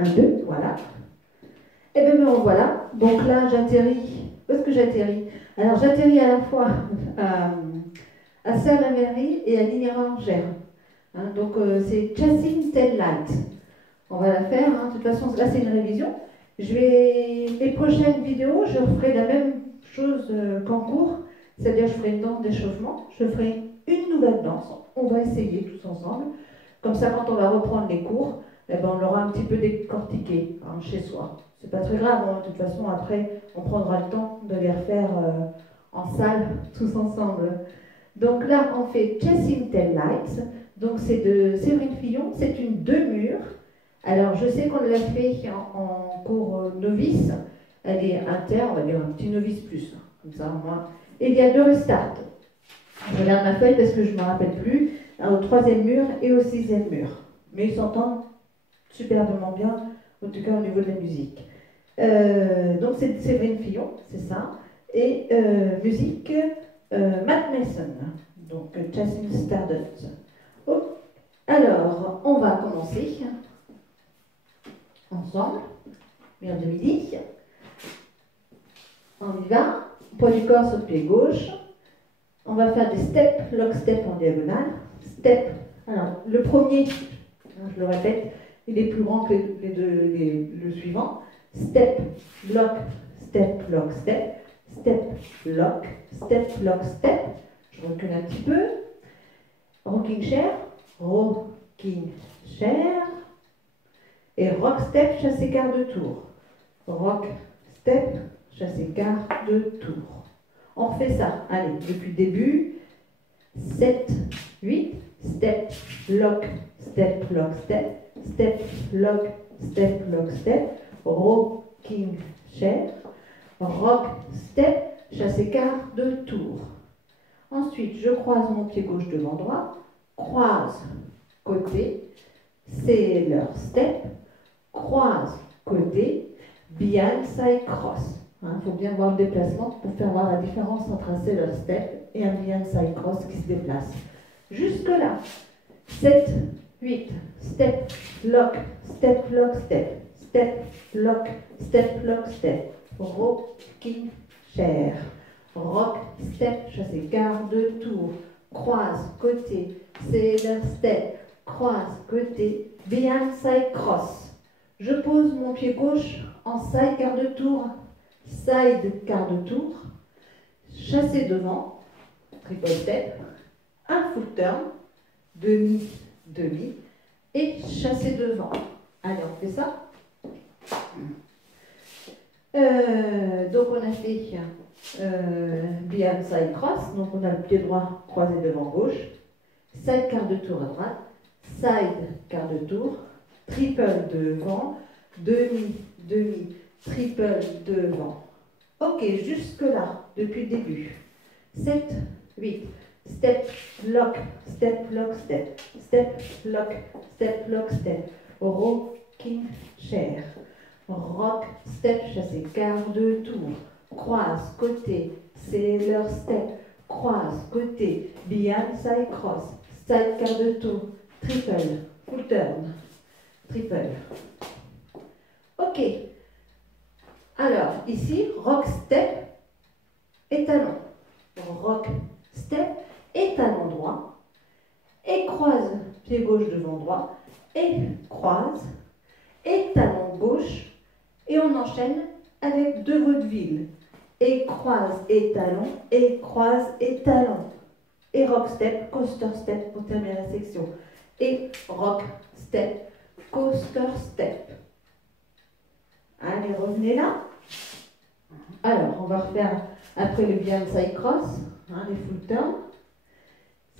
1, 2, voilà. Et bien me revoilà. Donc là, j'atterris. Où est-ce que j'atterris? Alors, j'atterris à la fois à Saint-Laméry et à Ligny-Rangère. Hein, donc, c'est Chasing Tail Light. On va la faire. Hein. De toute façon, là, c'est une révision. Les prochaines vidéos, je ferai la même chose qu'en cours. C'est-à-dire, je ferai une danse d'échauffement. Je ferai une nouvelle danse. On va essayer tous ensemble. Comme ça, quand on va reprendre les cours, eh ben, on l'aura un petit peu décortiqué hein, chez soi. C'est pas très grave, hein. De toute façon, après, on prendra le temps de les refaire en salle, tous ensemble. Donc là, on fait Chasing Tail Lights. Donc c'est de Séverine Fillon, c'est une demi-mur. Alors, je sais qu'on l'a fait en cours novice. Elle est inter, on va dire un petit novice plus, hein, comme ça, moi. Et il y a 2 restarts. Je regarde ma feuille parce que je ne me rappelle plus. Au 3e mur et au 6e mur. Mais ils s'entendent superbement bien, en tout cas au niveau de la musique. Donc c'est Séverine Fillon, c'est ça. Et musique, Matt Mason. Donc Chasing Stardust. Oh. Alors, on va commencer ensemble. Mur de midi. On y va. Poids du corps sur le pied gauche. On va faire des steps, lock step en diagonale. Step. Alors, le premier, je le répète, il est plus grand que le suivant. Step, lock, step, lock, step. Step, lock, step, lock, step. Je recule un petit peu. Rocking chair, rocking chair. Et rock step, chassé quart de tour. Rock step, chassé quart de tour. On refait ça. Allez, depuis le début. 7, 8. Step, lock, step, lock, step. Step, lock, step, lock, step. Rocking chair. Rock step, chassé quart de tour. Ensuite, je croise mon pied gauche devant droit. Croise côté. Sailor step. Croise côté. Behind side cross. Il faut bien voir le déplacement pour faire voir la différence entre un sailor step et un behind side cross qui se déplace. Jusque-là, 7, 8, step, lock, step, lock, step, step, lock, step, lock, step, rocking chair, rock, step, chassé quart de tour, croise, côté, sailor step, croise, côté, behind side cross. Je pose mon pied gauche en side quart de tour, side quart de tour, chassé devant, triple step, un full turn, demi, demi, et chassé devant. Allez, on fait ça. Donc on a fait behind side cross, donc on a le pied droit croisé devant gauche, side quart de tour à droite, side quart de tour, triple devant, demi, demi, triple devant. Ok, jusque là, depuis le début. 7, 8. Step, lock, step, lock, step. Step, lock, step, lock, step. Rocking chair. Rock, step, chassé quart de tour. Croise, côté, sailor step. Croise, côté, behind side cross. Side quart de tour. Triple, full turn. Triple. Ok. Alors, ici, rock, step et talon. Rock, step et talon droit. Et croise, pied gauche devant droit. Et croise, et talon gauche. Et on enchaîne avec 2 vaudevilles. Et croise, et talon, et croise, et talon. Et rock, step, coaster, step pour terminer la section. Et rock, step, coaster, step. Allez, revenez là. Alors, on va refaire après le behind side cross, les full turn.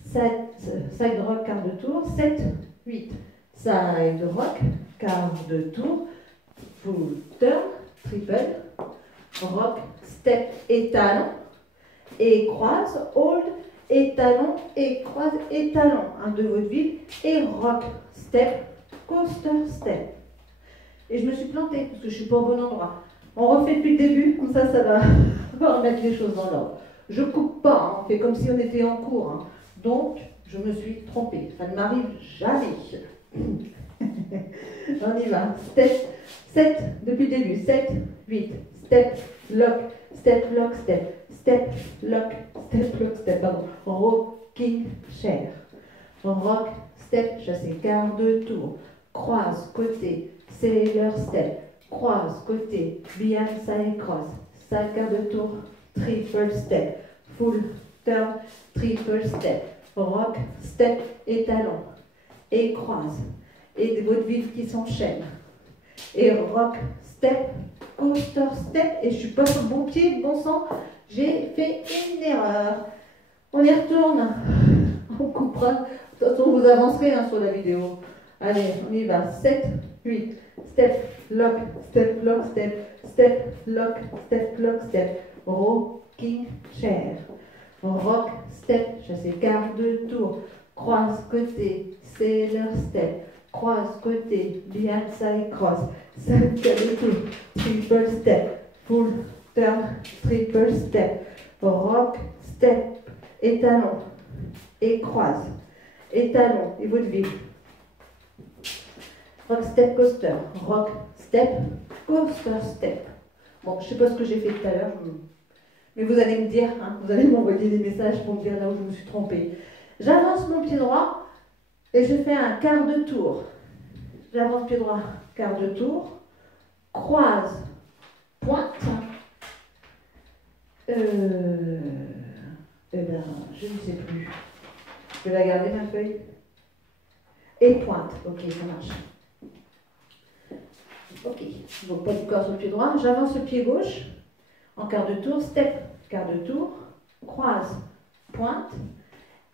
7, side rock, quart de tour. 7, 8, side rock, quart de tour. Full turn, triple. Rock, step et talon. Et croise, hold, et talon, et croise, et talon. 1, 2 vaudeville. Et rock, step, coaster, step. Et je me suis plantée parce que je ne suis pas au bon endroit. On refait depuis le début, comme ça, ça va remettre les choses dans l'ordre. Je ne coupe pas, hein, on fait comme si on était en cours. Hein. Donc, je me suis trompée. Ça ne m'arrive jamais. On y va. Step, 7, depuis le début. 7, 8. Step, lock, step, lock, step. Step, lock, step, lock, step. Pardon. Rocking chair. Rock, step, chassé, quart de tour. Croise, côté, sailor step. Croise, côté, behind side cross. Side quart de tour, triple step. Full turn, triple step. Rock, step et talon. Et croise. Et des vaudevilles qui s'enchaînent. Et rock, step, coaster, step. Et je suis pas sur le bon pied, bon sang. J'ai fait une erreur. On y retourne. On coupera. De toute façon, vous avancerez sur la vidéo. Allez, on y va. 7, 8. Step, lock, step, lock, step. Step, lock, step, lock, step. Rocking chair. Rock, step, chassé, quart de tour. Croise, côté, sailor step. Croise, côté, behind side cross. Side quart de tour. Triple step. Full turn, triple step. Rock, step, et talon. Et croise. Et talon. Et vaudeville. Rock, step, coaster. Rock, step, coaster, step. Bon, je ne sais pas ce que j'ai fait tout à l'heure. Mais vous allez me dire, hein, vous allez m'envoyer des messages pour me dire là où je me suis trompée. J'avance mon pied droit et je fais un quart de tour. J'avance pied droit, quart de tour. Croise, pointe. Eh bien, je ne sais plus. Je vais la garder ma feuille. Et pointe. Ok, ça marche. Ok, donc pas du corps sur le pied droit. J'avance le pied gauche en quart de tour, step, quart de tour, croise, pointe,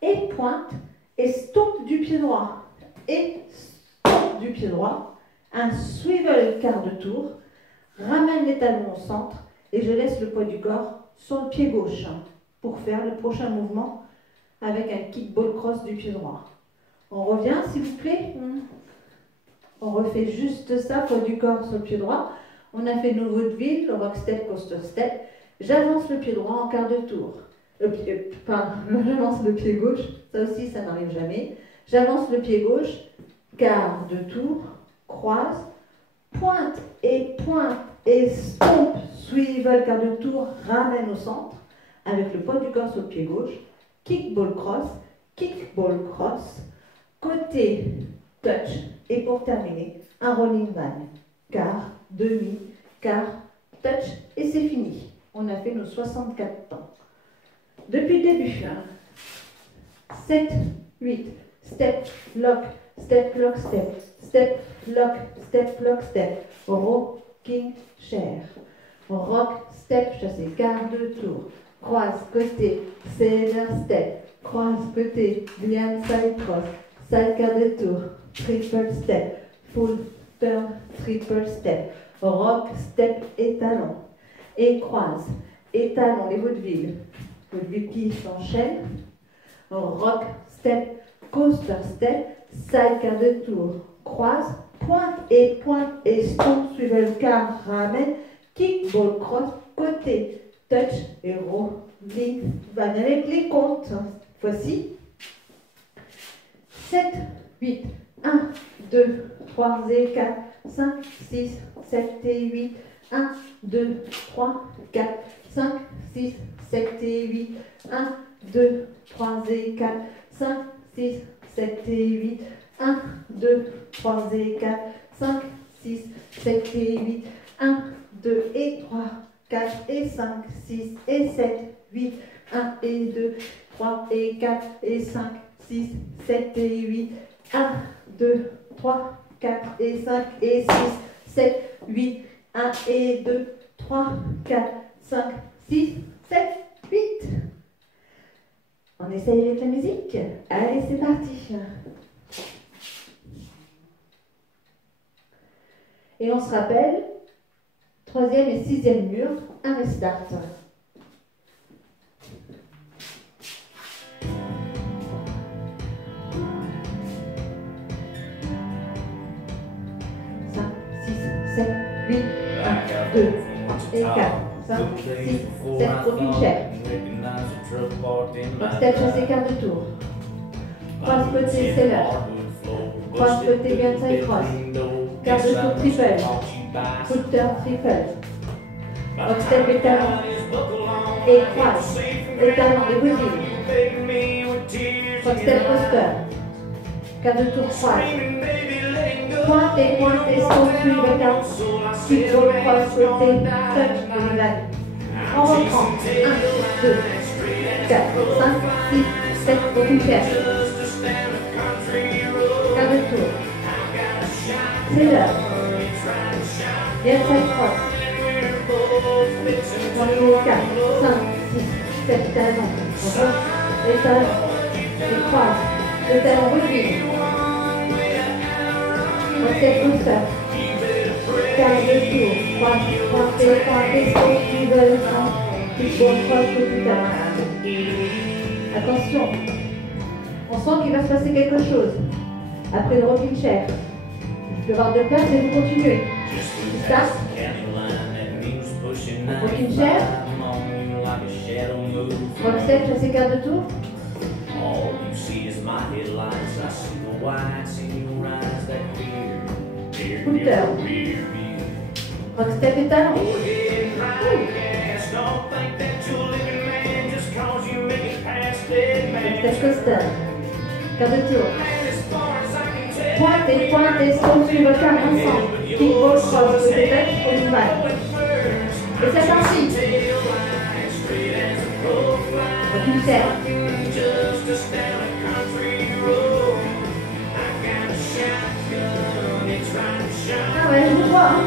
et stomp du pied droit. Et stomp du pied droit, un swivel quart de tour, ramène les talons au centre et je laisse le poids du corps sur le pied gauche pour faire le prochain mouvement avec un kickball cross du pied droit. On revient, s'il vous plaît. On refait juste ça, poids du corps sur le pied droit. On a fait nos vaudevilles, le rock step, coaster step. J'avance le pied droit en quart de tour. J'avance le pied gauche, ça aussi, ça n'arrive jamais. J'avance le pied gauche, quart de tour, croise, pointe et stomp, swivel, quart de tour, ramène au centre, avec le poids du corps sur le pied gauche, kickball cross, côté, touch, et pour terminer, un rolling man, quart, demi, quart, touch, et c'est fini. On a fait nos 64 temps. Depuis le début, 7, 8, step, lock, step, lock, step, step, lock, step, lock, step, rocking chair, rock, step, chassé, quart de tour, croise, côté, sailor step, croise, côté, behind side cross, side quart de tour, triple step, full turn, triple step, rock, step et talon, et croise, et talon, les vaudevilles qui s'enchaînent, rock, step, coaster step, side quart de tour, croise, pointe et stomp, swivel quart, ramène, kickball cross, côté, touch et rolling van avec les comptes. Voici 7, 8, 1, 2, 3 et 4, 5, 6, 7 et 8, 1, 2, 3, 4, 5, 6, 7 et 8, 1, 2, 3 et 4, 5, 6, 7 et 8, 1, 2, 3 et 4, 5, 6, 7 et 8, 1, 2 et 3, 4 et 5, 6 et 7, 8, 1 et 2, 3 et 4 et 5, 6, 7 et 8, 1, 2, 3, 4 et 5 et 6, 7, 8, 1 et 2, 3, 4, 5, 6, 7, 8. On essaye avec la musique. Allez, c'est parti. Et on se rappelle, 3e et 6e mur, un restart. 5, 6, 7, 8, 1, 2, 3 et 4, 5, 6, 7, rocking chair. Rock step chassé quart de tour. Croise côté, c'est l'heure. Cross côté bien side cross. Quart de tour triple. Foot turn triple. Hop step et talon. Et cross. Et talon, déposine. Hop step poster. Quart de tour cross. Pointe et saute sur le bâtard. Kickball cross côté touch polyvalent. On reprend. 1, 2, 4, 5, 6, 7, aucune cherche. Quart de tour. C'est l'heure. Bien side cross. Dans le numéro 4, 5, 6, 7, talons. Les talons. Les croises. Le talon revient. Cette poster. Quart de tour. Pointez, saute, pivot, kickball cross côté talon. Attention. On sent qu'il va se passer quelque chose. Après le rocking chair. Je peux avoir deux places et vous continuez. Start. Rocking chair. Rock step, chassez quart de tour. Scooter. Rock step et talon. Rock step coaster. Quart de tour. Pointez, saute sur le quart ensemble. Kickball cross, côté touch pour une balle. Et c'est parti. Rocking chair. Ah ouais, je vous vois, hein.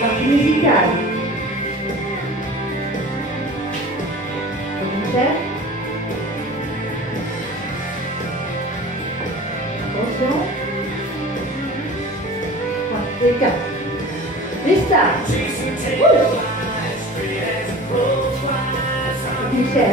Partie musicale. Rocking chair. Attention. 3 et 4. Restart. Rocking chair.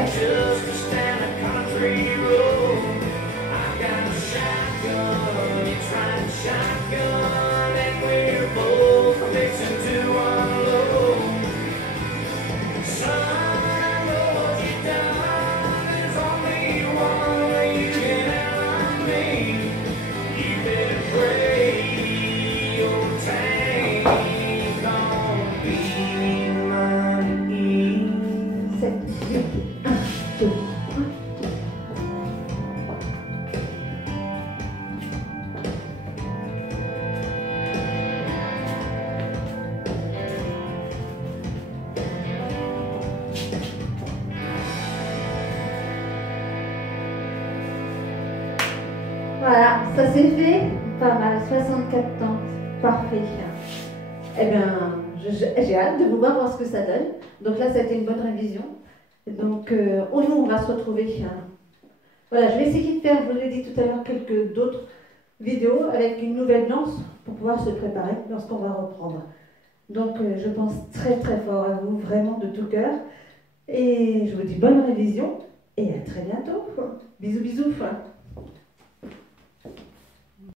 Voilà, ça s'est fait pas mal, 64 ans, parfait. Eh bien, j'ai hâte de vous voir ce que ça donne. Donc là, ça a été une bonne révision. Donc, on va se retrouver. Voilà, je vais essayer de faire, je vous l'ai dit tout à l'heure, quelques d'autres vidéos avec une nouvelle danse pour pouvoir se préparer lorsqu'on va reprendre. Donc, je pense très très fort à vous, vraiment de tout cœur. Et je vous dis bonne révision et à très bientôt. Bisous, bisous.